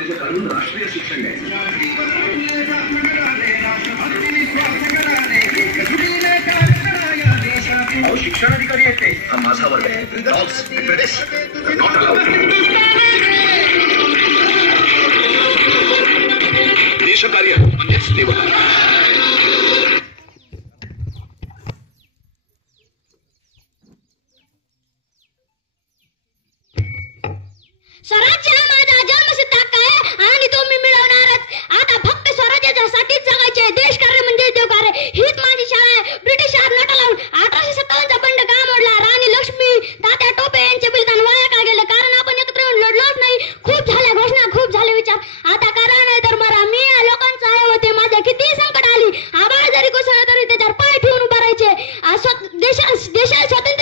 College काढून राष्ट्रीय शिक्षण द्यायचं. अहो शिक्षणाधिकारी आहेत ते. हा माझा वर्ग आहे. Dogs not allowed. देशकार्य म्हणजेच सेवा. स्वराज्य हा माझा जन्मसिद्ध हक्क आहे आणि तो मी मिळवणारच. आता फक्त स्वराज्यासाठीच जगायचे. देशकार्य म्हणजे देवकार्य. हीच माझी शाळा आहे. British are not allowed. 1857चा बंड का मोडला? राणी लक्ष्मी तात्या टोपे यांचे बलिदान वाया का गेलं? कारण आपण एकत्र येऊन लढलोच नाही. खूप झाल्या घोषणा, खूप झाले विचार. आता करा नाही तर मरा. मी या लोकांचं आहे होते. माझ्या किती संकट आली. आबाळ जरी कोसळलं तरी त्याच्यावर पाय ठेवून उभा राहायचे. देशाला स्वातंत्र्य